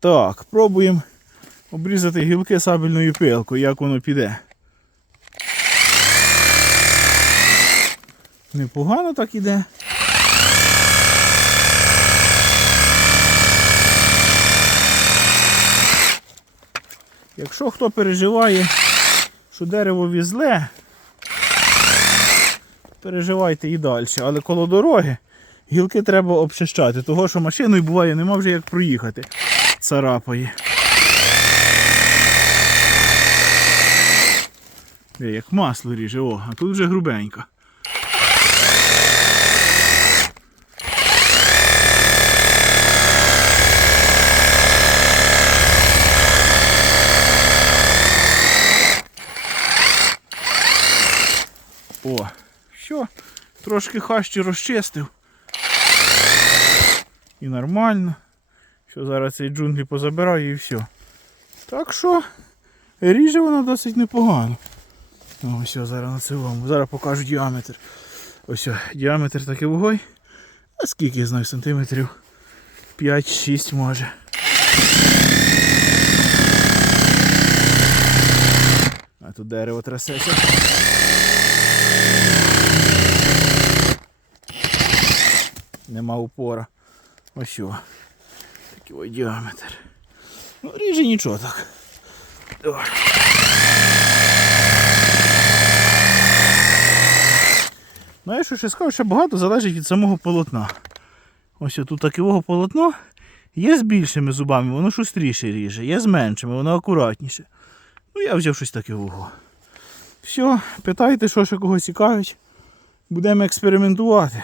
Так, пробуємо обрізати гілки сабельною пилкою, як воно піде. Непогано так іде. Якщо хто переживає, що дерево візле, переживайте і далі. Але коло дороги гілки треба обчищати, того що машиною буває, нема вже як проїхати. Царапає. Е, Як масло ріже, о, а тут вже грубенько. О, що, трошки хащі розчистив. І нормально. Що зараз цей джунглі позабираю і все. Так що ріже вона досить непогано. Ось зараз на цілому. Зараз покажу діаметр. Ось діаметр такий вогой. А скільки я знаю сантиметрів? 5-6 може. А тут дерево трясеться. Нема упора. Ось що. Ось діаметр. Ну, ріже нічого так. О. Ну, я ще скажу, що багато залежить від самого полотна. Ось тут таке полотно. Є з більшими зубами, воно шустріше ріже, є з меншими, воно акуратніше. Ну, я взяв щось таке вого. Все, питайте, що ще когось цікавить. Будемо експериментувати.